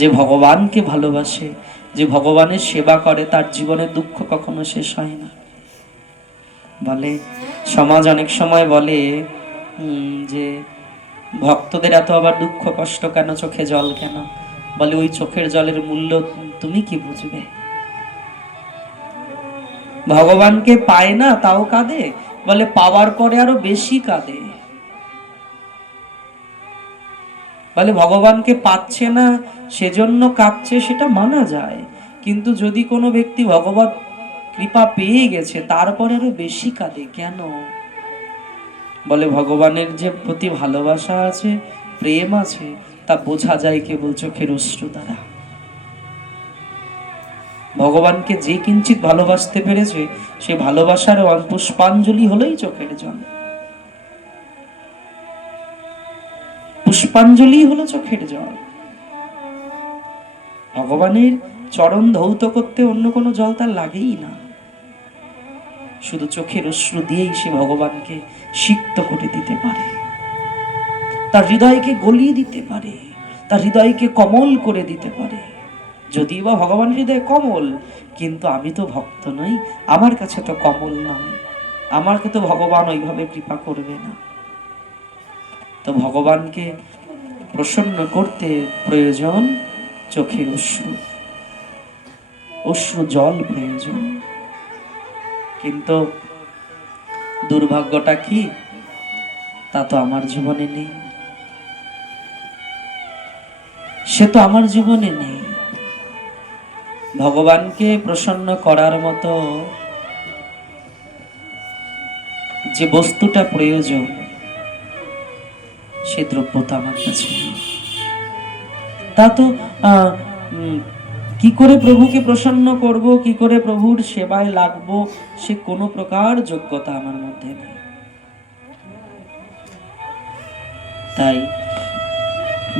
যে ভগবানকে ভালোবাসে, যে ভগবানের সেবা করে, তার জীবনে দুঃখ কখনো শেষ হয় না। বলে সমাজ অনেক সময় বলে যে ভক্তদের এত আবার দুঃখ কষ্ট কেন, চোখে জল কেন? বলে ওই চোখের জলের মূল্য তুমি কি বুঝবে? ভগবানকে পায় না তাও কাঁদে, বলে পাওয়ার পরে আরো বেশি কাঁদে। বলে ভগবানকে পাচ্ছে না সেজন্য কাঁদছে, সেটা মানা যায়, কিন্তু যদি কোনো ব্যক্তি ভগবত কৃপা পেয়ে গেছে তারপরে আরো বেশি কাঁদে কেন? বলে ভগবানের যে প্রতি ভালোবাসা আছে, প্রেম আছে, তা বোঝা যায় কেবল চোখের অশ্রু দ্বারা। ভগবানকে যে কিঞ্চিত ভালোবাসতে পেরেছে, সে ভালোবাসার পুষ্পাঞ্জলি হলোই চোখের জল। পুষ্পাঞ্জলি হলো চোখের জল। ভগবানের চরণ ধৌত করতে অন্য কোনো জল তার লাগেই না, শুধু চোখের অশ্রু দিয়েই সে ভগবানকে সিক্ত করে দিতে পারে, তার হৃদয়কে গলিয়ে দিতে পারে, তার হৃদয়কে কমল করে দিতে পারে। যদিও বা ভগবান হৃদয় কমল, কিন্তু আমি তো ভক্ত নই, আমার কাছে তো কমল নয়, আমাকে তো ভগবান ওইভাবে কৃপা করবে না। তো ভগবানকে প্রসন্ন করতে প্রয়োজন চোখের অশ্রু, অশ্রু জল প্রয়োজন। কিন্তু দুর্ভাগ্যটা কি, তা তো আমার জীবনে নেই, সে তো আমার জীবনে নেই। ভগবানকে প্রসন্ন করার মতো যে বস্তুটা প্রয়োজন, সে দ্রব্যতা আমার কাছে নেই। তা তো কি করে প্রভুকে প্রসন্ন করব, কি করে প্রভুর সেবায় লাগবো, সে কোনো প্রকার যোগ্যতা আমার মধ্যে নেই। তাই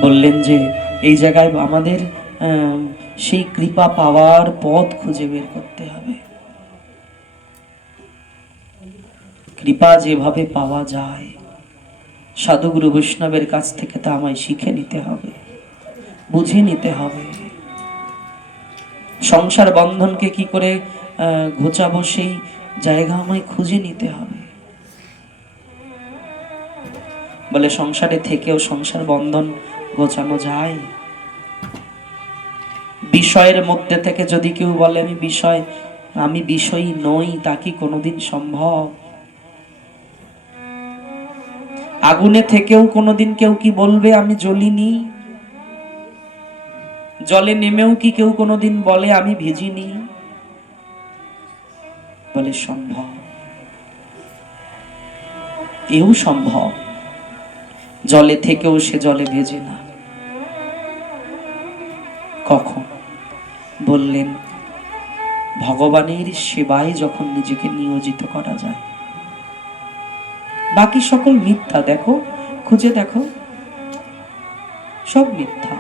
বললেন যে এই জায়গায় আমাদের সেই কৃপা পাওয়ার পথ খুঁজে বের করতে হবে। কৃপা যেভাবে পাওয়া যায়, সাধুগুরু বৈষ্ণবের কাছ থেকে তা আমায় শিখে নিতে হবে, বুঝে নিতে হবে। সংসার বন্ধনকে কি করে ঘোচাবো, সেই জায়গা আমায় খুঁজে নিতে হবে। বলে সংসারে থেকেও সংসার বন্ধন গোছানো যায়? বিষয়ের মধ্যে থেকে যদি কেউ বলে আমি বিষয়ী নই, তা কি কোনোদিন সম্ভব? আগুনে থেকেও কোনোদিন কেউ কি বলবে আমি জ্বলিনি? জলে নেমেও কি কেউ কোনোদিন বলে আমি ভিজিনি? বলে সম্ভব, এও সম্ভব। জলে থেকেও সে জলে ভেজে না। কখন? বললেন ভগবানের সেবায় যখন নিজেকে নিয়োজিত করা যায়। বাকি সকল মিথ্যা, দেখো, খুঁজে দেখো, সব মিথ্যা।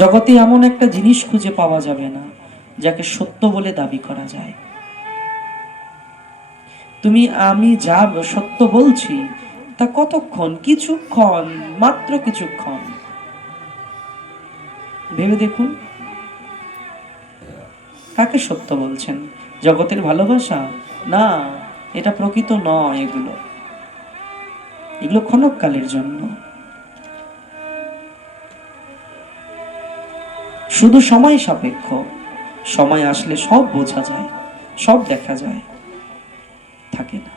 জগতে এমন একটা জিনিস খুঁজে পাওয়া যাবে না যাকে সত্য বলে দাবি করা যায়। তুমি আমি যা সত্য বলছি তা কতক্ষণ? কিছুক্ষণ, মাত্র কিছুক্ষণ। ভেবে দেখুন, কাকে সত্য বলছেন? জগতের ভালোবাসা? না, এটা প্রকৃত নয়। এগুলো ক্ষণকালের জন্য, শুধু সময় সাপেক্ষ। সময় আসলে সব বোঝা যায়, সব দেখা যায়, থাকে না।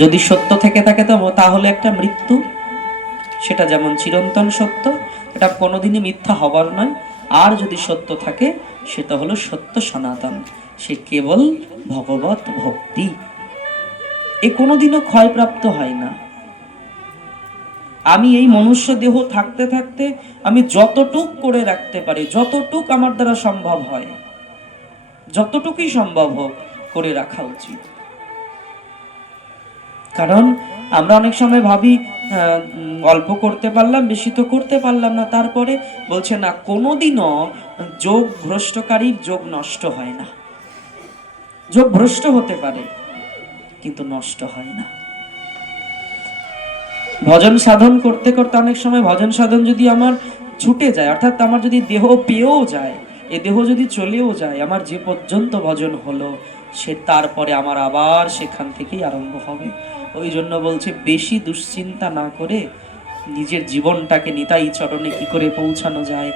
যদি সত্য থেকে থাকে তো তাহলে একটা মৃত্যু, সেটা যেমন চিরন্তন সত্য, এটা কোনোদিনই মিথ্যা হবার নয়। আর যদি সত্য থাকে, সেটা হলো সত্য সনাতন, সে কেবল ভগবত ভক্তি। এ কোনোদিনও ক্ষয়প্রাপ্ত হয় না। আমি এই মনুষ্য দেহ থাকতে থাকতে আমি যতটুক করে রাখতে পারি, যতটুক আমার দ্বারা সম্ভব হয়, যতটুকুই সম্ভব হোক করে রাখা উচিত। কারণ আমরা অনেক সময় ভাবি অল্প করতে পারলাম, বেশি তো করতে পারলাম না। তারপরে বলছে না, কোনোদিনও যোগ ভ্রষ্টকারীর যোগ নষ্ট হয় না। যোগ ভ্রষ্ট হতে পারে কিন্তু নষ্ট হয় না। ভজন সাধন করতে করতে অনেক সময় ভজন সাধন যদি আমার ছুটে যায়, অর্থাৎ আমার যদি দেহ পেয়েও যায়, এ দেহ যদি চলেও যায়, আমার যে পর্যন্ত ভজন হলো সে তারপরে আমার আবার সেখান থেকেই আরম্ভ হবে। ওই জন্য বলছে বেশি দুশ্চিন্তা না করে নিজের জীবনটাকে নিতাই চরণে কি করে পৌঁছানো যায়,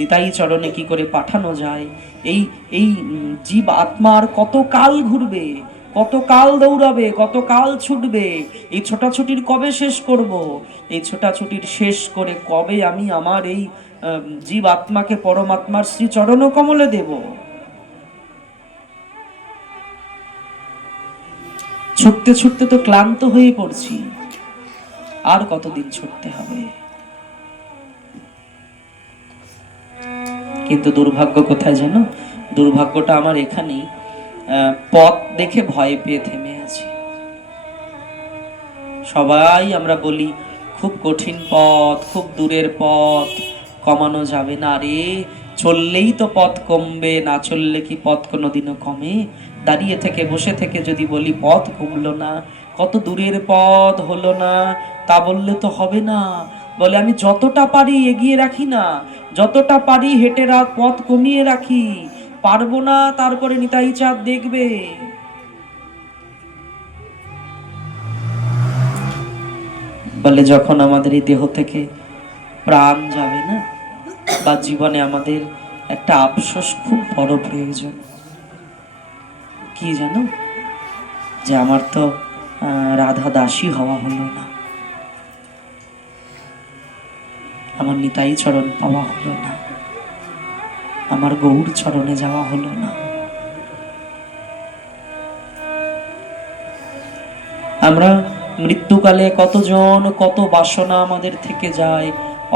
নিতাই চরণে কি করে পাঠানো যায়। এই এই জীব আত্মার কত কাল ঘুরবে, কত কাল দৌড়াবে, কত কাল ছুটবে, এই ছোটাছুটির কবে শেষ করব? এই ছোটাছুটির শেষ করে কবে আমি আমার এই জীব আত্মাকে পরমাত্মার শ্রী চরণ কমলে দেব? ছুটতে ছুটতে তো ক্লান্ত হয়ে পড়ছি, আর কতদিন ছুটতে হবে? কিন্তু দুর্ভাগ্য কোথায় যেন? দুর্ভাগ্যটা আমার এখানেই, পথ দেখে ভয় পেয়ে থেমে আছি। সবাই আমরা বলি খুব কঠিন পথ, খুব দূরের পথ, কমানো যাবে না রে, চললেই তো পথ কমবে, না চললে কি পথ কোনোদিনও কমে? দাঁড়িয়ে থেকে বসে থেকে যদি বলি পথ কমলো না, কত দূরের পথ হলো না, তা বললে তো হবে না। বলে আমি যতটা পারি এগিয়ে রাখি না, যতটা পারি হেঁটে পথ কমিয়ে রাখি, পারবো না তারপরে নিতাই চাঁদ দেখবে। বলে যখন আমাদের এই দেহ থেকে প্রাণ যাবে না, বা জীবনে আমাদের একটা আফসোস খুব বড় প্রয়োজন, কি জানো? যে আমার তো রাধা দাসী হওয়া হলো না, আমার নিতাই চরণ পাওয়া হলো না, আমার গৌর চরণে যাওয়া হলো না। আমরা মৃত্যুকালে কতজন কত বাসনা আমাদের থেকে যায়,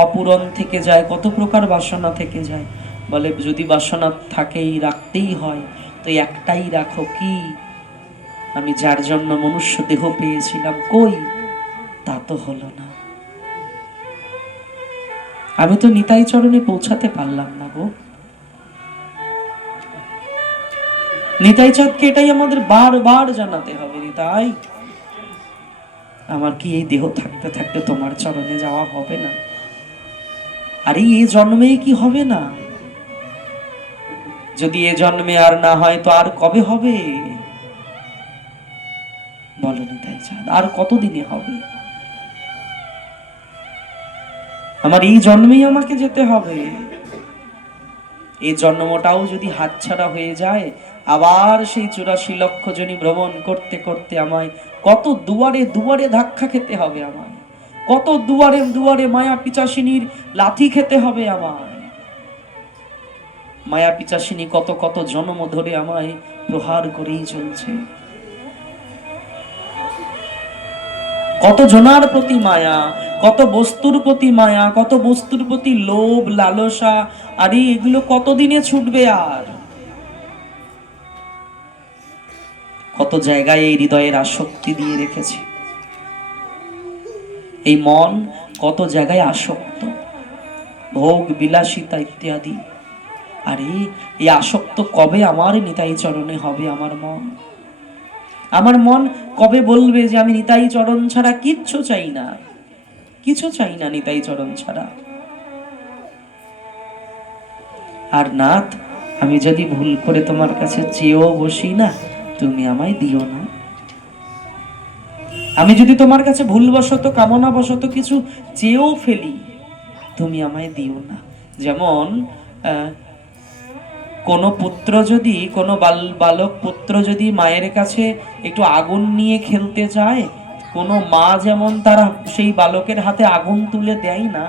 অপূরণ থেকে যায়, কত প্রকার বাসনা থেকে যায়। বলে যদি বাসনা থাকেই, রাখতেই হয়, তো একটাই রাখো, কি? আমি যার জন্য মনুষ্য দেহ পেয়েছিলাম, কই? তা তো হলো না। আমি তো নিতাই চরণে পৌঁছাতে পারলাম না গো। নিতাই চাঁদকে এটাই আমাদের বারবার জানাতে হবে, নিতাই আমার কি এই দেহ থাকতে থাকতে তোমার চরণে যাওয়া হবে না? আরে এই জন্মেই কি হবে না? যদি এ জন্মে আর না হয় তো আর কবে হবে? বলো নিতাই চাঁদ, আর কতদিনে হবে? আমার এই জন্মেই আমাকে যেতে হবে। এই জন্মটাও যদি হাতছাড়া হয়ে যায়, আবার সেই 84 লক্ষ জনি ভ্রমণ করতে করতে আমায় কত দুয়ারে দুয়ারে ধাক্কা খেতে হবে, আমায় কত দুয়ারে দুয়ারে মায়া পিচাসিনীর লাথি খেতে হবে আমায়। মায়া পিচাসিনী কত কত জন্ম ধরে আমায় প্রহার করেই চলছে। কত জনার প্রতি মায়া, কত বস্তুর প্রতি মায়া, কত বস্তুর প্রতি লোভ লালসা, আর এগুলো কতদিনে ছুটবে? আর কত জায়গায় এই হৃদয়ের আসক্তি দিয়ে রেখেছে, এই মন কত জায়গায় আসক্ত, ভোগ বিলাসিতা ইত্যাদি। আরে এই আসক্ত কবে আমার নিতাই চরণে হবে? আমার মন, আমার মন কবে বলবে যে আমি নিতাই চরণ ছাড়া কিচ্ছু চাই না, কিছু চাই না নিতাই চরণ ছাড়া? আর নাথ, আমি যদি ভুল করে তোমার কাছে চেয়েও বসি না, তুমি আমায় দিও না। আমি যদি তোমার কাছে ভুলবশত কামনা বশত কিছু চেয়েও ফেলি, তুমি আমায় দিও না। যেমন কোনো পুত্র যদি, কোনো বালক পুত্র যদি মায়ের কাছে একটু আগুন নিয়ে খেলতে চায়, কোনো মা যেমন তারা সেই বালকের হাতে আগুন তুলে দেয় না,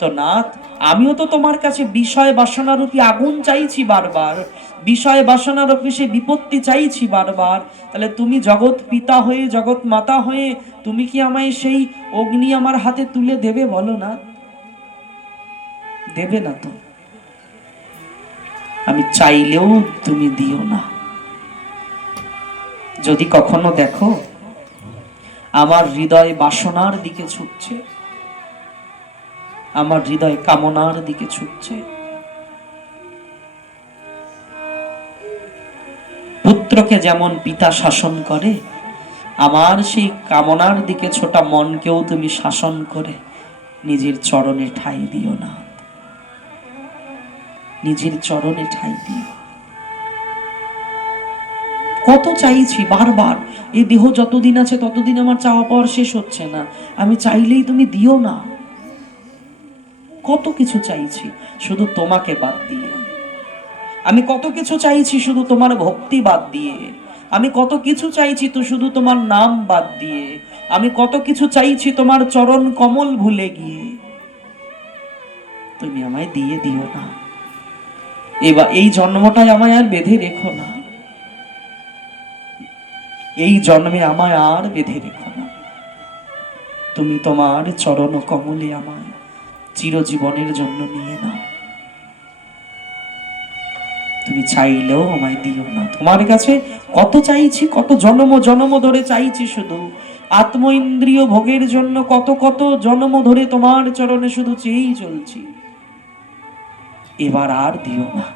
তো নাথ আমিও তো তোমার কাছে বিষয় বাসনারূপী আগুন চাইছি বারবার, বিষয় বাসনারূপী সে বিপত্তি চাইছি বারবার। তাহলে তুমি জগৎ পিতা হয়ে, জগৎ মাতা হয়ে, তুমি কি আমায় সেই অগ্নি আমার হাতে তুলে দেবে? বলো না, দেবে না তো। আমি চাইলেও তুমি দিও না। যদি কখনো দেখো আমার হৃদয় বাসনার দিকে ছুটছে, আমার হৃদয় কামনার দিকে ছুটছে, পুত্রকে যেমন পিতা শাসন করে, আমার সেই কামনার দিকে ছোটা মনকেও তুমি শাসন করে নিজের চরণে ঠাঁই দিও না, নিজের চরণে ঠাঁই দিও। কত চাইছি বারবার, এই দেহ যতদিন আছে ততদিন আমার চাওয়া পাওয়ার শেষ হচ্ছে না, আমি চাইলেই তুমি দিও না। কত কিছু চাইছি শুধু তোমাকে বাদ দিয়ে, আমি কত কিছু চাইছি শুধু তোমার ভক্তি বাদ দিয়ে, আমি কত কিছু চাইছি তো শুধু তোমার নাম বাদ দিয়ে, আমি কত কিছু চাইছি তোমার চরণ কমল ভুলে গিয়ে, তুমি আমায় দিয়ে দিও না। এবার এই জন্মটাই আমায় আর বেঁধে রেখো না, এই জন্মে আমায় আর বেঁধে রেখো না। তুমি তোমার চরণ কমলে আমায় চিরজীবনের জন্য নিয়ে নাও। তুমি চাইলেও আমায় দিও না। তোমার কাছে কত চাইছি, কত জন্ম জন্ম ধরে চাইছি, শুধু আত্ম ইন্দ্রিয় ভোগের জন্য কত কত জন্ম ধরে তোমার চরণে শুধু চেয়েই চলছি। এবার আর দিও না,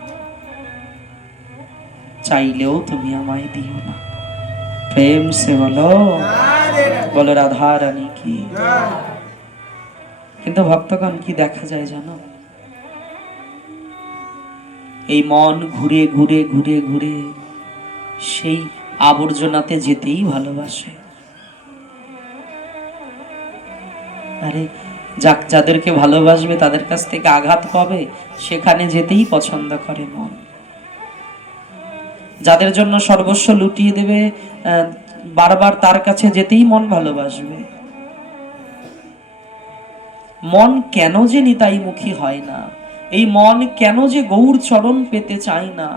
চাইলেও তুমি আমায় দিও না। প্রেম সে বলো, বলো রাধা রানী কি। কিন্তু ভক্তগণ কি দেখা যায় জানো, এই মন ঘুরে ঘুরে ঘুরে ঘুরে সেই আবর্জনাতে যেতেই ভালোবাসে। আরে যাদেরকে ভালোবাসবে তাদের কাছ থেকে আঘাত পাবে সেখানে যেতেই পছন্দ করে মন। যাদের জন্য সর্বস্ব লুটিয়ে দেবে বারবার তার কাছে যেতেই মন ভালোবাসবে। মন কেন যে নিতাই মুখী হয় না, এই মন কেন যে গৌর চরণ পেতে চায় না,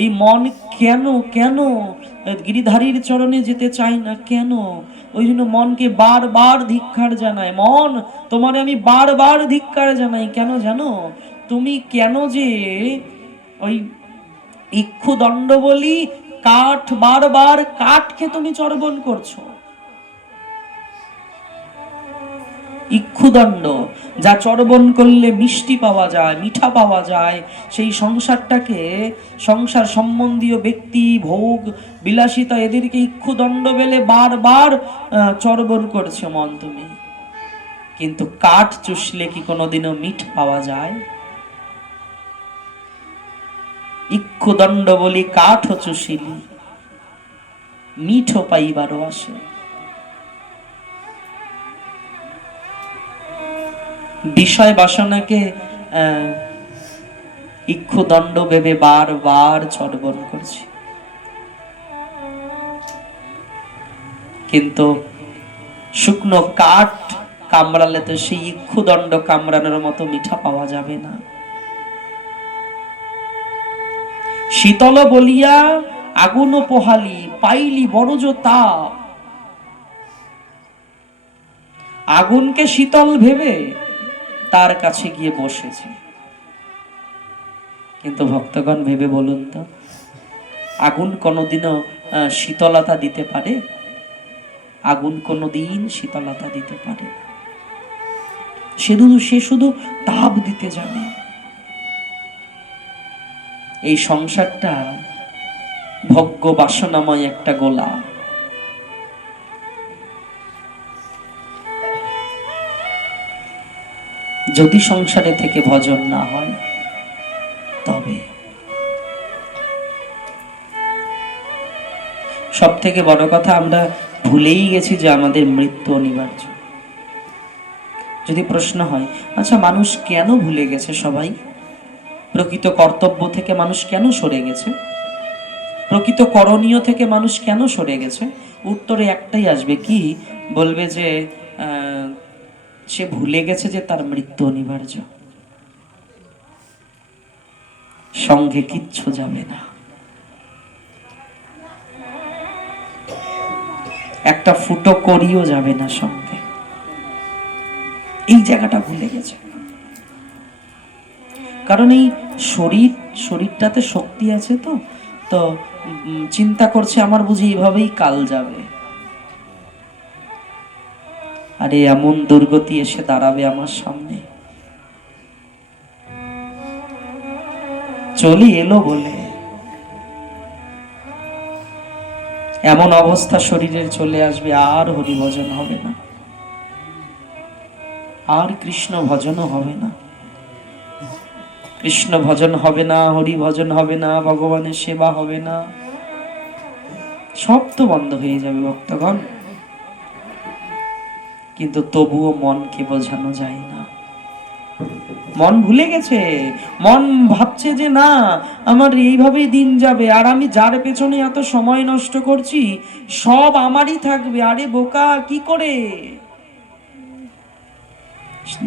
এই মন কেন কেন গিরিধারীর চরণে যেতে চায় না, কেন? ওই জন্য মনকে বারবার ধিক্কার জানায়। মন তোমারে আমি বারবার ধিক্কার জানাই, কেন জানো? তুমি কেন যে ওই ইক্ষুদণ্ড বলি কাঠ, বারবার কাঠকে তুমি চর্বণ করছো। ইক্ষুদণ্ড যা চর্বণ করলে মিষ্টি পাওয়া যায়, মিঠা পাওয়া যায়, সেই সংসারটাকে, সংসার সম্বন্ধীয় ব্যক্তি, ভোগ বিলাসিতা, এদেরকে ইক্ষুদণ্ড বেলে বারবার চর্বণ করছে মন তুমি। কিন্তু কাঠ চুষলে কি কোনোদিনও মিঠ পাওয়া যায়? ইক্ষুদণ্ড বলি কাঠ চুষিলি, মিঠো পাইবারও আসে। বিষয় বাসনাকে ইক্ষুদণ্ড ভেবে বারবার চর্বণ করছি, কিন্তু শুকনো কাঠ কামড়ালে তো সেই ইক্ষুদণ্ড কামড়ানোর মতো মিঠা পাওয়া যাবে না। শীতল বলিয়া আগুন পোহালি, পাইলি বড় জোতা। আগুনকে শীতল ভেবে তার কাছে গিয়ে বসেছে, কিন্তু ভক্তগণ ভেবে বলুন তো, আগুন কোনোদিনও শীতলতা দিতে পারে? আগুন কোনোদিন শীতলতা দিতে পারে না, সে শুধু তাপ দিতে জানে। এই সংসারটা ভোগ্য বাসনাময় একটা গোলা। যদি সংসারে থেকে ভজন না হয় তবে। সব থেকে বড় কথা, আমরা ভুলেই গেছি যে আমাদের মৃত্যু অনিবার্য। যদি প্রশ্ন হয়, আচ্ছা মানুষ কেন ভুলে গেছে সবাই? প্রকৃত কর্তব্য থেকে মানুষ কেন সরে গেছে? প্রকৃত করণীয় থেকে মানুষ কেন সরে গেছে? উত্তরে একটাই আসবে, কি বলবে? যে সে ভুলে গেছে যে তার মৃত্যু অনিবার্য, সঙ্গে কিচ্ছু যাবে না, একটা ফুটো করিও যাবে না সঙ্গে। এই জায়গাটা ভুলে গেছে। কারণ এই শরীরটাতে শক্তি আছে, তো চিন্তা করছে আমার বুঝি এইভাবেই কাল যাবে। আরে এমন দুর্গতি এসে দাঁড়াবে আমার সামনে, চলি এলো বলে। এমন অবস্থা শরীরের চলে আসবে, আর হরিভজন হবে না, আর কৃষ্ণ ভজনও হবে না। কৃষ্ণ ভজন হবে না, হরি ভজন হবে না, ভগবানের সেবা হবে না, সব তো বন্ধ হয়ে যাবে ভক্তগণ। কিন্তু তবুও মনকে বোঝানো যায় না। মন ভুলে গেছে, মন ভাবছে যে না, আমার এইভাবেই দিন যাবে, আর আমি যার পেছনে এত সময় নষ্ট করছি সব আমারই থাকবে। আরে বোকা, কি করে?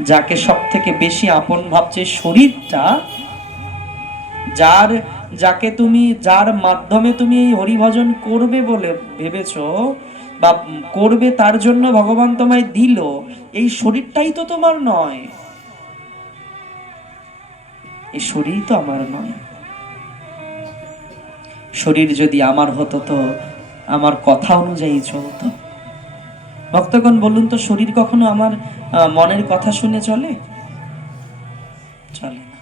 যাকে সব থেকে বেশি আপন ভাবছে শরীরটা, যাকে তুমি, যার মাধ্যমে তুমি এই হরিভজন করবে বলে ভেবেছো বা করবে, তার জন্য ভগবান তোমায় দিল, এই শরীরটাই তো তোমার নয়। এই শরীর তো আমার নয়। শরীর যদি আমার হতো তো আমার কথা অনুযায়ী চলতো। ভক্তগণ বলুন তো, শরীর কখনো আমার মনের কথা শুনে চলে? চলে না।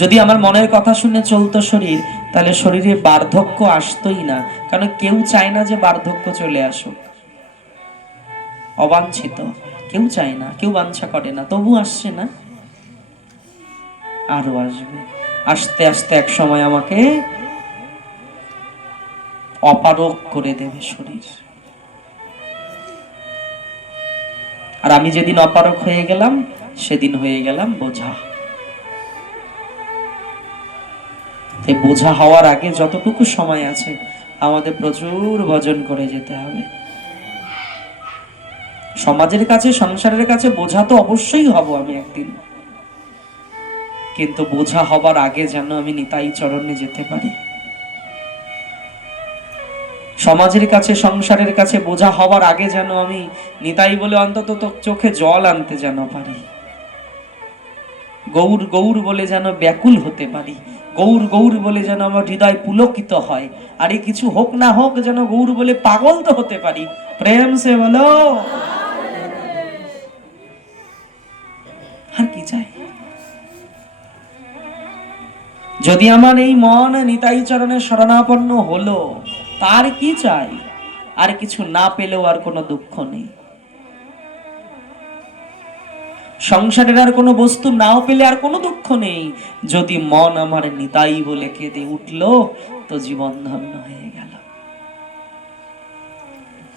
যদি আমার মনের কথা শুনে চলতো শরীর, তাহলে শরীরে বার্ধক্য আসতোই না। কারণ কেউ চায় না যে বার্ধক্য চলে আসুক, অবাঞ্ছিত, কেউ চায় না, কেউ বাঞ্ছা করে না, তবু আসছে না, আরো আসবে। আস্তে আস্তে এক সময় আমাকে অপারগ করে দেবে শরীর। আর আমি যেদিন অপারগ হয়ে গেলাম, সেদিন হয়ে গেলাম বোঝা। এই বোঝা হওয়ার আগে যতটুকু সময় আছে আমাদের প্রচুর ভজন করে যেতে হবে। সমাজের কাছে, সংসারের কাছে বোঝা তো অবশ্যই হব আমি একদিন, কিন্তু বোঝা হবার আগে যেন আমি নিতাই চরণে যেতে পারি। সমাজের কাছে, সংসারের কাছে বোঝা হবার আগে যেন আমি নিতাই বলে অন্তত তো চোখে জল আনতে যেন পারি, গৌর গৌর বলে যেন ব্যাকুল হতে পারি, গৌর গৌর বলে যেন আমার হৃদয় পুলকিত হয়। আরে কিছু হোক না হোক যেন গৌর বলে পাগল তো হতে পারি। প্রেম সে বলো, আর কি চাই? যদি আমার এই মন নিতাই চরণে শরণাপন্ন হলো, তার কি চাই? আর কিছু না পেলেও আর কোনো দুঃখ নেই। সংসারের আর কোনো বস্তু নাও পেলে আর কোনো দুঃখ নেই। যদি মন আমার নিতাই বলে কেঁদে উঠলো, তো জীবন ধন্য হয়ে গেল।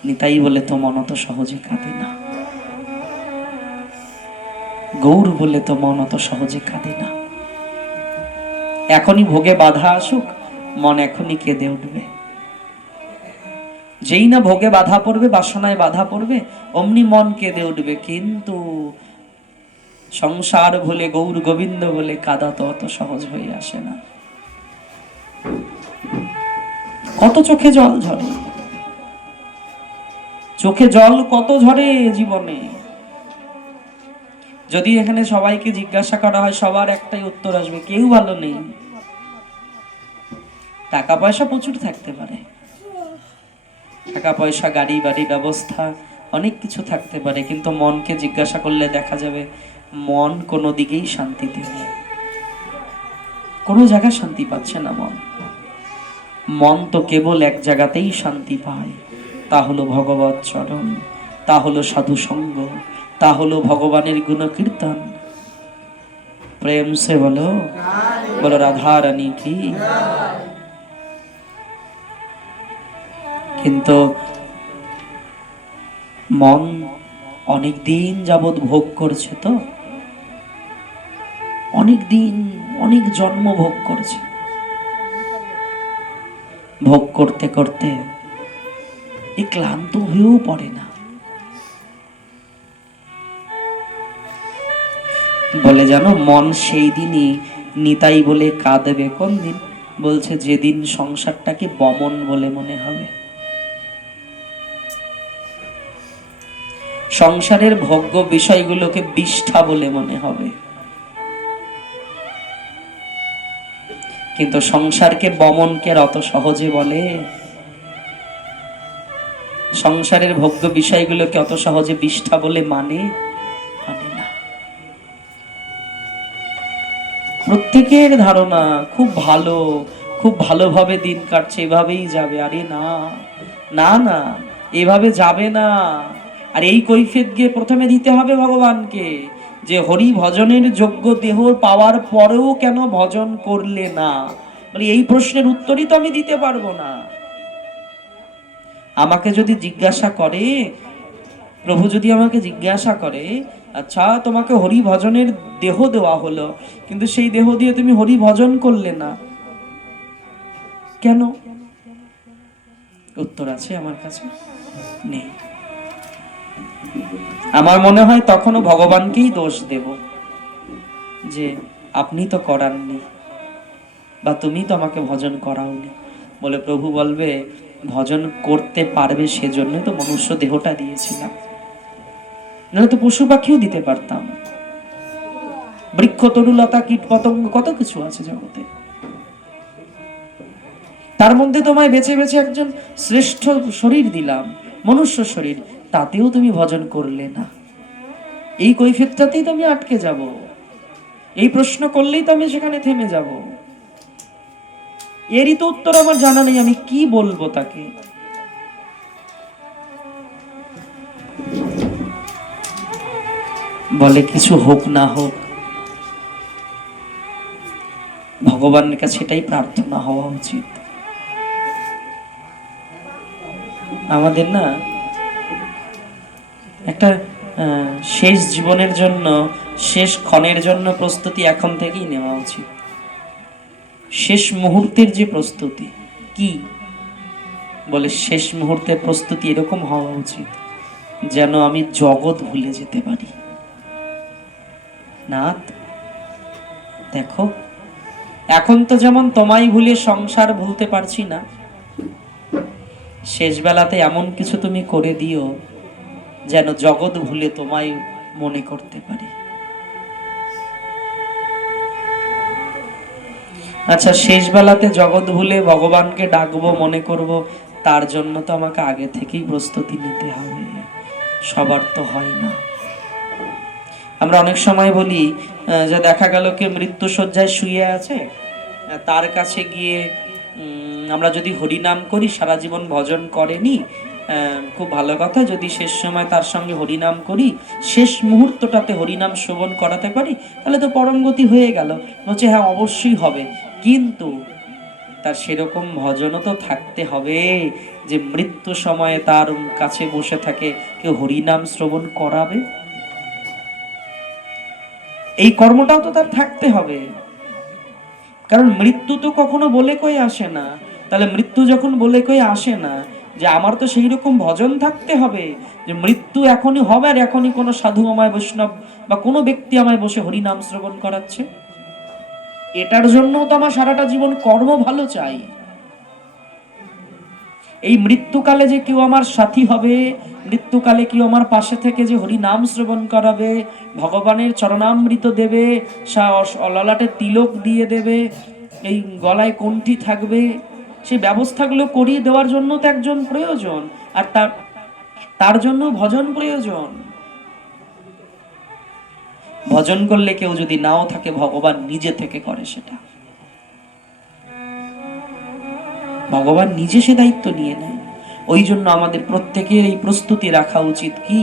নিতাই বলে তো মন অত সহজে কাঁদে না, গৌর বলে তো মন অত সহজে কাঁদে না। এখনই ভোগে বাধা আসুক, মন এখনই কেঁদে উঠবে। যেই না ভোগে বাধা পড়বে, বাসনায় বাধা পড়বে, অমনি মন কেঁদে উঠবে। কিন্তু সংসার বলে, গৌর গোবিন্দ বলে কাঁদা তো অত সহজ হয়ে আসে না। কত চোখে জল ঝরে, চোখে জল কত ঝরে জীবনে। যদি এখানে সবাইকে জিজ্ঞাসা করা হয়, সবার একটাই উত্তর আসবে, কেউ ভালো নেই। টাকা পয়সা প্রচুর থাকতে পারে, টাকা পয়সা, গাড়ি বাড়ি, ব্যবস্থা, অনেক কিছু থাকতে পারে, কিন্তু মনকে জিজ্ঞাসা করলে দেখা যাবে মন কোনো দিকেই শান্তিতে নেই, কোনো জায়গায় শান্তি পাচ্ছে না মন। মন তো কেবল এক জায়গাতেই শান্তি পায়, তা হলো ভগবৎ চরণ, তা হলো সাধু সঙ্গ, তা হলো ভগবানের গুণ কীর্তন। প্রেম সে বলো, বলো রাধা রানী কি। কিন্তু মন অনেক দিন যাবৎ ভোগ করছে, তো অনেক দিন, অনেক জন্ম ভোগ করছে। ভোগ করতে করতে ক্লান্ত হয়েও পড়ে না। বলে জানো, মন সেই দিনই নিতাই বলে কাঁদবে। কোন দিন? বলছে যেদিন সংসারটাকে বমন বলে মনে হবে, সংসারের ভোগ্য বিষয়গুলোকে বিষ্ঠা বলে মনে হবে। কিন্তু সংসারকে বমনকে অত সহজে বলে? সংসারের ভোগ্য বিষয়গুলোকে অত সহজে বিষ্ঠা বলে মানে না। প্রত্যেকের ধারণা খুব ভালো, খুব ভালোভাবে দিন কাটছে, এভাবেই যাবে। আরে না না না, এভাবে যাবে না। আর এই কৈফিয়ত গিয়ে প্রথমে দিতে হবে ভগবানকে, যে হরি ভজনের যোগ্য দেহ পাওয়ার পরেও কেন ভজন করলে না। বলি এই প্রশ্নের উত্তরই তো আমি দিতে পারবো না। আমাকে যদি জিজ্ঞাসা করে, প্রভু যদি আমাকে জিজ্ঞাসা করে, আচ্ছা তোমাকে হরি ভজনের দেহ দেওয়া হলো, কিন্তু সেই দেহ দিয়ে তুমি হরি ভজন করলে না কেন? উত্তর আছে আমার কাছে? নেই। আমার মনে হয় তখনও ভগবানকেই দোষ দেব, যে আপনি তো করাননি, বা তুমি তো আমাকে ভজন করাওনি। বলে প্রভু বলবে, ভজন করতে পারবে সেজন্যই তো মনুষ্য দেহটা দিয়েছিলাম, নাহলে তো পশু পাখিও দিতে পারতাম। বৃক্ষ তরুলতা কীট পতঙ্গ কত কিছু আছে জগতে, তার মধ্যে তোমায় বেছে বেছে একজন শ্রেষ্ঠ শরীর দিলাম, মনুষ্য শরীর, তাতেও তুমি ভজন করলে না। এই কৈফিয়তটাতেই তো আমি আটকে যাব, এই প্রশ্ন করলেই তো আমি সেখানে থেমে যাব। এরই তো উত্তর আমার জানা নেই, আমি কি বলবো তাকে? বলে কিছু হোক না হোক, ভগবানের কাছে এটাই প্রার্থনা হওয়া উচিত। আমাদের না একটা শেষ জীবনের জন্য, শেষ ক্ষণের জন্য প্রস্তুতি এখন থেকেই নেওয়া উচিত। শেষ মুহূর্তের যে প্রস্তুতি, কি বলে, শেষ মুহূর্তের প্রস্তুতি এরকম হওয়া উচিত যেন আমি জগৎ ভুলে যেতে পারি। নাথ দেখো, এখন তো যেমন তোমায় ভুলে সংসার ভুলতে পারছি না, শেষ বেলাতে এমন কিছু তুমি করে দিও যেন জগৎ ভুলে তোমায় মনে করতে পারি। আচ্ছা, শেষ বেলাতে জগৎ ভুলে ভগবানকে ডাকবো, মনে করব, তার জন্য তো আমাকে আগে থেকেই প্রস্তুতি নিতে হবে। সবার তো হয় না। আমরা অনেক সময় বলি যে দেখা গেল কি মৃত্যু শয্যায় শুয়ে আছে, তার কাছে গিয়ে আমরা যদি হরিনাম করি, সারা জীবন ভজন করেনি, খুব ভালো কথা, যদি শেষ সময় তার সঙ্গে হরিনাম করি, শেষ মুহূর্তটাতে হরিনাম শ্রবণ করাতে পারি, তাহলে তো পরম গতি হয়ে গেল। বলছে হ্যাঁ অবশ্যই হবে, কিন্তু তার সেরকম ভজনও তো থাকতে হবে যে মৃত্যু সময়ে তার কাছে বসে থাকে কেউ হরিনাম শ্রবণ করাবে। এই কর্মটাও তো তার থাকতে হবে, কারণ মৃত্যু তো কখনো বলে কই আসে না। তাহলে মৃত্যু যখন বলে কই আসে না, যে আমার তো সেই রকম ভজন থাকতে হবে যে মৃত্যু এখনই হবে, আর এখনই কোনো সাধু আমায়, বৈষ্ণব বা কোনো ব্যক্তি আমায় বসে হরিনাম শ্রবণ করাচ্ছে। এটার জন্য তো আমার সারাটা জীবন কর্ম ভালো চাই। এই মৃত্যুকালে যে কেউ আমার সাথী হবে, মৃত্যুকালে কেউ আমার পাশে থেকে যে হরি নাম শ্রবণ করাবে, ভগবানের চরণামৃত দেবে, ললাটে তিলক দিয়ে দেবে, এই গলায় কণ্ঠি থাকবে, সেই ব্যবস্থাগুলো করিয়ে দেওয়ার জন্য তো একজন প্রয়োজন, আর তার জন্য ভজন প্রয়োজন। ভজন করলে কেউ যদি নাও থাকে, ভগবান নিজে থেকে করে সেটা, ভগবান নিজে সে দায়িত্ব নিয়ে নেয়। ওই জন্য আমাদের প্রত্যেকের এই প্রস্তুতি রাখা উচিত কি,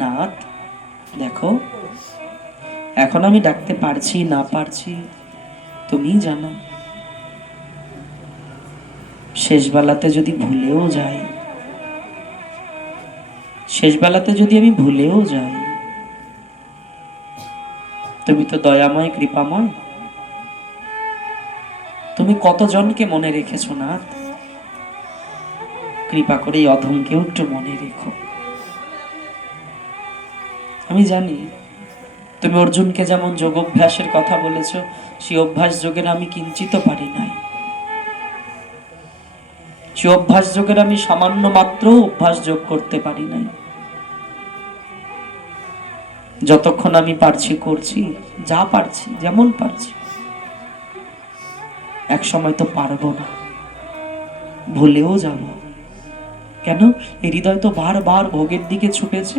নাথ দেখো, এখন আমি ডাকতে পারছি না পারছি তুমি জানো। শেষ বেলাতে যদি ভুলেও যাই, শেষ বেলাতে যদি আমি ভুলেও যাই, তুমি তো দয়াময় কৃপাময়, তুমি কতজনকে মনে রেখেছো নাথ, কৃপা করে এই অধমকেও একটু মনে রেখো। আমি জানি তুমি অর্জুনকে যেমন যোগ অভ্যাসের কথা বলেছ, সেই অভ্যাস যোগের আমি কিঞ্চিত পারি নাই, সেই অভ্যাস যোগের আমি সামান্য মাত্র অভ্যাস যোগ করতে পারি নাই। যতক্ষণ আমি পারছি করছি, যা পারছি যেমন পারছি। এক সময় তো পারবো না, ভুলেও যাব। কেন? এই হৃদয় তো বারবার ভোগের দিকে ছুটেছে,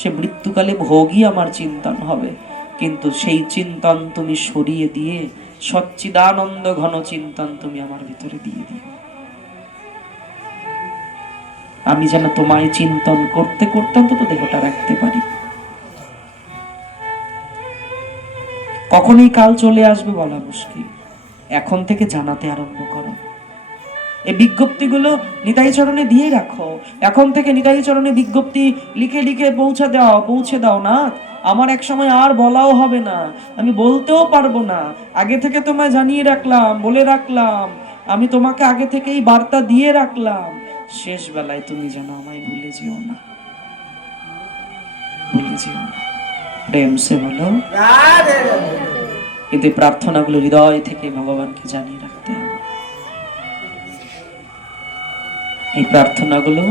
সে মৃত্যুকালে ভোগই আমার চিন্তন হবে, কিন্তু সেই চিন্তন তুমি সরিয়ে দিয়ে সচ্চিদানন্দ ঘন চিন্তন তুমি আমার ভিতরে দিয়ে দিও। আমি যেন তোমায় চিন্তন করতে করতে অন্তত দেহটা রাখতে পারি। কখনই কাল চলে আসবে বলা মুশকিল, এখন থেকে জানাতে আরম্ভ করো। এই বিজ্ঞপ্তিগুলো নিতাই চরণে দিয়ে রাখো। এখন থেকে নিতাই চরণে বিজ্ঞপ্তি লিখে লিখে পৌঁছে দাও না। আমার এক সময় আর বলাও হবে না, আমি বলতেও পারবো না। আগে থেকে তোমায় জানিয়ে রাখলাম, বলে রাখলাম, আমি তোমাকে আগে থেকেই বার্তা দিয়ে রাখলাম। শেষ বেলায় তুমি যেন আমায় ভুলে যেও না, ভুলে যেও না। প্রেম সে বলো। কিন্তু এই প্রার্থনাগুলো হৃদয় থেকে ভগবানকে জানিয়ে রাখতে হবে। এই প্রার্থনাগুলো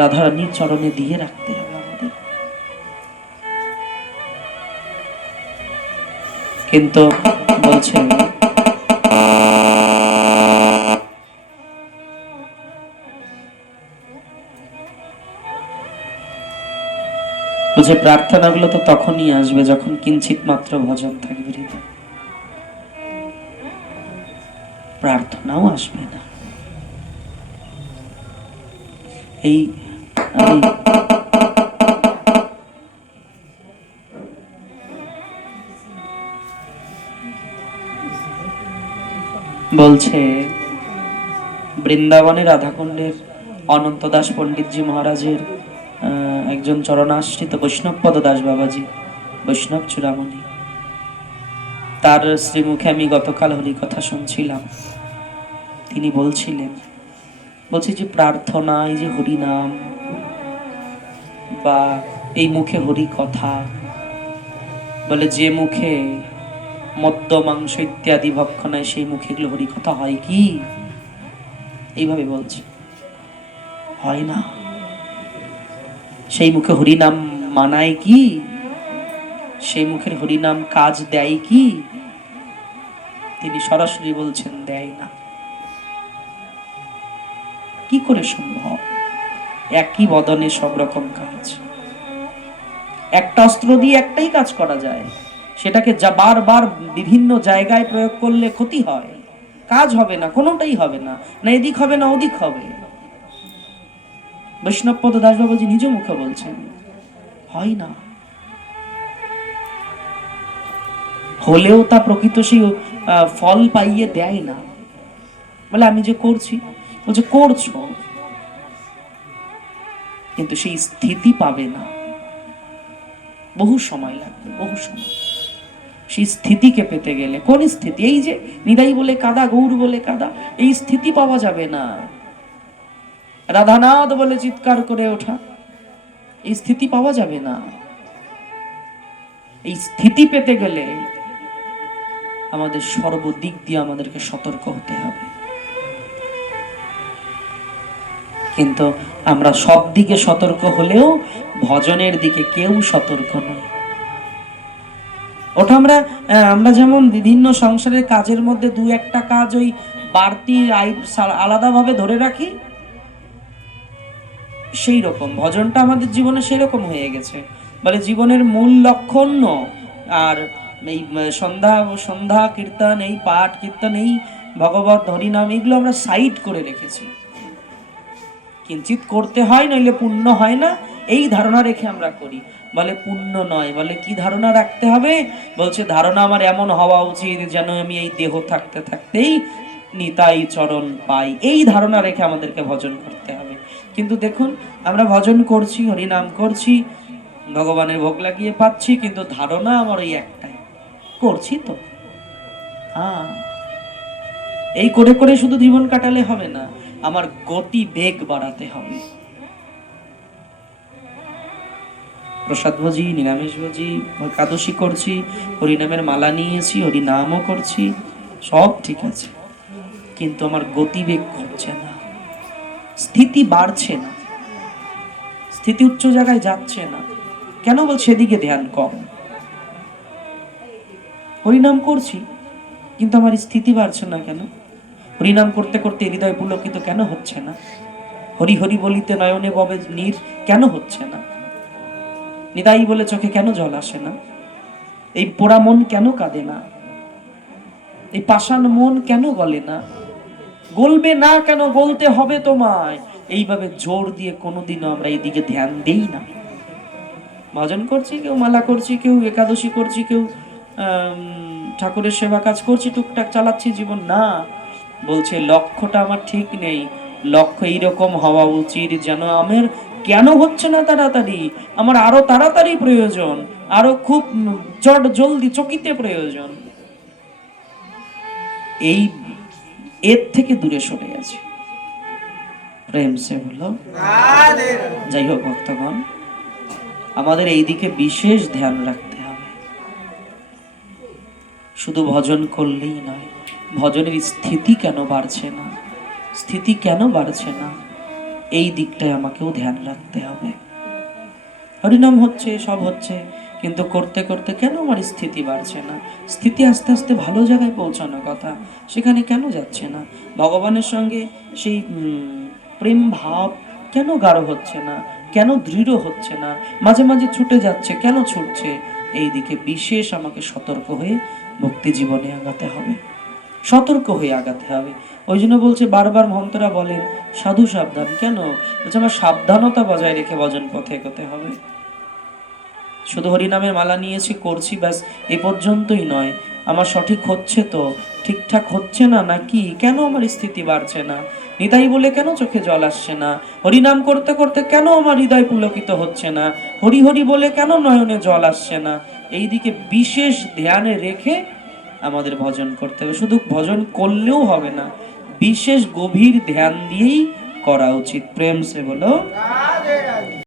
রাধারানীর চরণে দিয়ে রাখতে হবে আমাদের। কিন্তু বলছে প্রার্থনাগুলো তো তখনই আসবে যখন কিঞ্চিত মাত্র ভজন থাকবে হৃদয়, প্রার্থনাও আসবে না। এই বলছে বৃন্দাবনের রাধাকুণ্ডের অনন্ত দাস পণ্ডিতজি মহারাজের একজন চরণাশ্রিত বৈষ্ণব পদ দাস বাবাজি, বৈষ্ণব চূড়ামণি, তার শ্রীমুখে আমি গতকাল হরি কথা শুনছিলাম। তিনি বলছিলেন, বলছি যে প্রার্থনা, এই যে হরি নাম বা এই মুখে হরি কথা, বলে যে মুখে মদ্য মাংস ইত্যাদি ভক্ষণায় সেই মুখে এগুলো হরি কথা হয় কি? এইভাবে বলছে, হয় না। সেই মুখে হরিনাম মানায় কি? সেই মুখের হরিনাম কাজ দেয় কি? তিনি সরাসরি বলছেন, দেয় না। কি করে সম্ভব? একই বদনে সব রকম কাজ। একটা অস্ত্র দিয়ে একটাই কাজ করা যায়, সেটাকে যা বারবার বিভিন্ন জায়গায় প্রয়োগ করলে ক্ষতি হয়, কাজ হবে না, কোনোটাই হবে না, না এদিক হবে না ওদিক হবে। বৈষ্ণব পদ দাস বাবাজি নিজ মুখে বলছেন, হয় না। হলেও তা প্রকৃত সেই ফল পাইয়ে দেয় না। বলে আমি যে করছি, বলছে করছো, কিন্তু সেই স্থিতি পাবে না, বহু সময় লাগবে, বহু সময়। সেই স্থিতিকে পেতে গেলে, কোন স্থিতি? এই যে নিদাই বলে কাদা, গৌর বলে কাদা, এই স্থিতি পাওয়া যাবে না। রাধানাথ বলে চিৎকার করে ওঠা, এই স্থিতি পাওয়া যাবে না। এই স্থিতি পেতে গেলে আমাদের সর্বদিক দিয়ে আমাদেরকে সতর্ক হতে হবে। কিন্তু আমরা সব দিকে সতর্ক হলেও ভজনের দিকে কেউ সতর্ক নয়। ওটা আমরা যেমন বিভিন্ন সংসারের কাজের মধ্যে দু একটা কাজ ওই বাড়তি আলাদাভাবে ধরে রাখি, সেই রকম ভজনটা আমাদের জীবনে সেরকম হয়ে গেছে। বলে জীবনের মূল লক্ষণ আর এই সন্ধ্যা কীর্তন, এই পাঠ কীর্তন, এই ভগবত হরিনাম, এগুলো আমরা সাইড করে রেখেছি। কিঞ্চিত করতে হয়, নইলে পুণ্য হয় না, এই ধারণা রেখে আমরা করি। বলে পুণ্য নয়। বলে কি ধারণা রাখতে হবে? বলছে ধারণা আমার এমন হওয়া উচিত যেন আমি এই দেহ থাকতে থাকতেই নিতাই চরণ পাই। এই ধারণা রেখে আমাদেরকে ভজন করতে হবে। কিন্তু দেখুন, আমরা ভজন করছি, হরিনাম করছি, ভগবানের ভোগ লাগিয়ে পাচ্ছি, কিন্তু ধারণা আমার ওই একটাই, করছি তো। হ্যাঁ, এই করে করে শুধু জীবন কাটালে হবে না, আমার গতি বেগ বাড়াতে হবে। প্রসাদ ভোজি, নিরামিষ ভোজি, একাদশী করছি, হরিনামের মালা নিয়েছি, হরিনামও করছি, সব ঠিক আছে, কিন্তু আমার গতিবেগ হচ্ছে না, স্থিতি বাড়ছে না, স্থিতি উচ্চ জায়গায় যাচ্ছে না। কেন? বলছে সেদিকে ধ্যান কম। হরিনাম করছি কিন্তু আমার স্থিতি বাড়ছে না কেন? হরিনাম করতে করতে হৃদয় পুলকিত কেন হচ্ছে না? হরি হরি বলিতে নয়নে ববে নীর কেন হচ্ছে না? নিতাই বলে চোখে কেন জল আসে না? এই পোড়া মন কেন কাঁদে না? এই পাষাণ মন কেন গলে না? গলবে না কেন? গলতে হবে তোমায়। এইভাবে জোর দিয়ে কোনোদিনও আমরা এইদিকে ধ্যান দেই না। ভজন করছি, কেউ মালা করছি, কেউ একাদশী করছি, কেউ ঠাকুরের সেবা কাজ করছি, টুকটাক চালাচ্ছি জীবন। না, বলছে লক্ষ্যটা আমার ঠিক নেই। লক্ষ্য এইরকম হওয়া উচিত যেন আমার কেন হচ্ছে না তাড়াতাড়ি, আমার আরো তাড়াতাড়ি প্রয়োজন, আরো খুব চট জলদি চকিতে প্রয়োজন। এই এর থেকে দূরে সরে গেছে। প্রেম সে বলো। যাই হোক ভক্তগণ, আমাদের এই দিকে বিশেষ ধ্যান রাখতে হবে। শুধু ভজন করলেই নয়, ভজনের স্থিতি কেন বাড়ছে না, স্থিতি কেন বাড়ছে না, এই দিকটায় আমাকেও ধ্যান রাখতে হবে। হরিনাম হচ্ছে, সব হচ্ছে, কিন্তু করতে করতে কেন আমার স্থিতি বাড়ছে না? স্থিতি আস্তে আস্তে ভালো জায়গায় পৌঁছানোর কথা, সেখানে কেন যাচ্ছে না? ভগবানের সঙ্গে সেই প্রেম ভাব কেন গাঢ় হচ্ছে না, কেন দৃঢ় হচ্ছে না? মাঝে মাঝে ছুটে যাচ্ছে, কেন ছুটছে? এই দিকে বিশেষ আমাকে সতর্ক হয়ে ভক্তি জীবনে আগাতে হবে, সতর্ক হয়ে আগাতে হবে। ওই জন্য বলছে বারবার মহন্তরা বলেন সাধু সাবধান। কেন বলছে? আমার সাবধানতা বজায় রেখে ভজন পথে এগোতে হবে। শুধু হরিনামের মালা নিয়েছি, করছি, ব্যাস এ পর্যন্তই নয়। আমার সঠিক হচ্ছে তো, ঠিকঠাক হচ্ছে না নাকি? কেন আমার স্থিতি বাড়ছে না? নিতাই বলে কেন চোখে জল আসছে না? হরিনাম করতে করতে কেন আমার হৃদয় পুলকিত হচ্ছে না? হরি হরি বলে কেন নয়নে জল আসছে না? এই দিকে বিশেষ ধ্যানে রেখে আমাদের ভজন করতে হবে। শুধু ভজন করলেও হবে না, বিশেষ গভীর ধ্যান দিয়েই করা উচিত। প্রেম সে বলো।